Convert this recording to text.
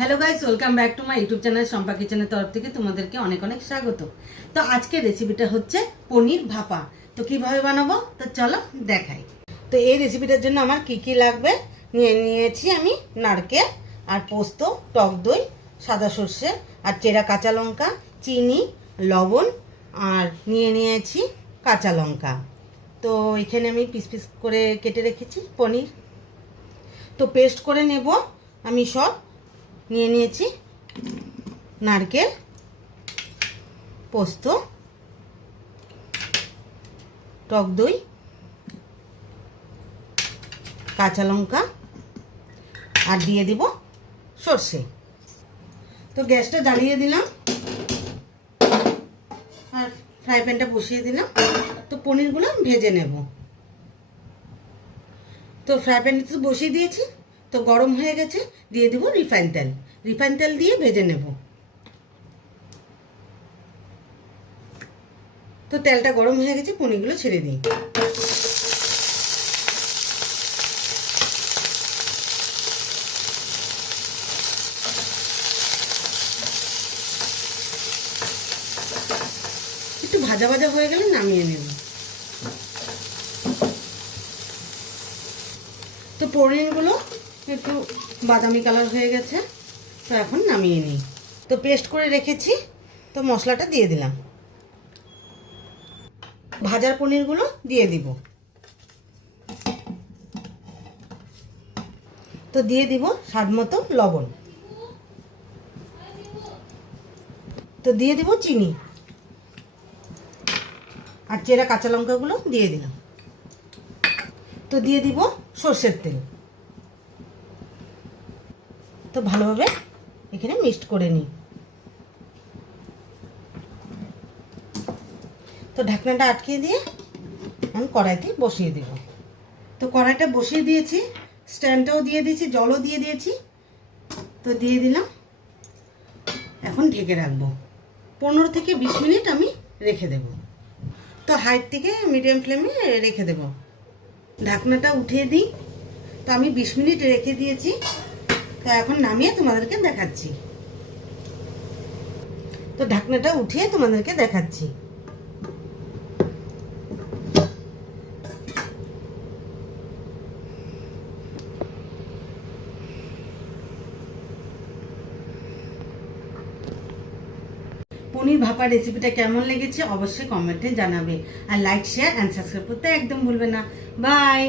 Hello guys, welcome back to my YouTube channel Shampa কিচেনের তরফ থেকে তোমাদেরকে অনেক অনেক স্বাগত। তো আজকের রেসিপিটা হচ্ছে পনির ভাপা। তো কিভাবে বানাবো তো চলো দেখাই। তো এই রেসিপিটার জন্য আমার কি কি লাগবে নিয়েছি আমি নারকেল আর পোস্ত, টক দই, সাদা সর্ষে আর চেরা কাঁচা লঙ্কা, চিনি, লবণ আর নিয়েছি কাঁচা লঙ্কা। তো এখানে আমি পিস পিস করে কেটে রেখেছি পনির। তো পেস্ট করে নেব। আমি সব নিয়েছি নারকেল, পোস্ত, টক দই, কাঁচা লঙ্কা আর দিয়ে দিব সর্ষে। তো গ্যাসটা জ্বালিয়ে দিলাম আর ফ্রাই প্যানটা বসিয়ে দিলাম। তো পনিরগুলো ভেজে নেব। তো ফ্রাই প্যানটা তো বসিয়ে দিয়েছি, তো গরম হয়ে গেছে, দিয়ে দেব রিফাইন তেল। রিফাইন তেল দিয়ে ভেজে নেব। তো তেলটা গরম হয়ে গেছে, পনিরগুলো ছেড়ে দিই। একটু ভাজা ভাজা হয়ে গেলে নামিয়ে নেব। তো পনিরগুলো একটু বাদামি কালার হয়ে গেছে, তো এখন নামিয়ে নিই। তো পেস্ট করে রেখেছি, তো মশলাটা দিয়ে দিলাম। ভাজার পনিরগুলো দিয়ে দিব। তো দিয়ে দিব স্বাদ মতো লবণ। তো দিয়ে দিব চিনি আর চেরা কাঁচা লঙ্কাগুলো দিয়ে দিলাম। তো দিয়ে দিব সর্ষের তেল। তো ভালোভাবে এখানে মিক্সড করে নিই। তো ঢাকনাটা আটকে দিয়ে আমি কড়াইতে বসিয়ে দেব। তো কড়াইটা বসিয়ে দিয়েছি, স্ট্যান্ডটাও দিয়ে দিয়েছি, জলও দিয়ে দিয়েছি। তো দিয়ে দিলাম। এখন ঢেকে রাখবো 15 থেকে 20 মিনিট আমি রেখে দেব। তো হাই থেকে মিডিয়াম ফ্লেমে রেখে দেব। ঢাকনাটা উঠিয়ে দিই। তো আমি 20 মিনিট রেখে দিয়েছি। তো এখন নামিয়ে তোমাদেরকে দেখাচ্ছি। তো ঢাকনাটা উঠিয়ে তোমাদেরকে দেখাচ্ছি। পনির ভাপা রেসিপিটা কেমন লেগেছে অবশ্যই কমেন্টে জানাবে। আর লাইক, শেয়ার অ্যান্ড সাবস্ক্রাইব করতে একদম ভুলবে না। বাই।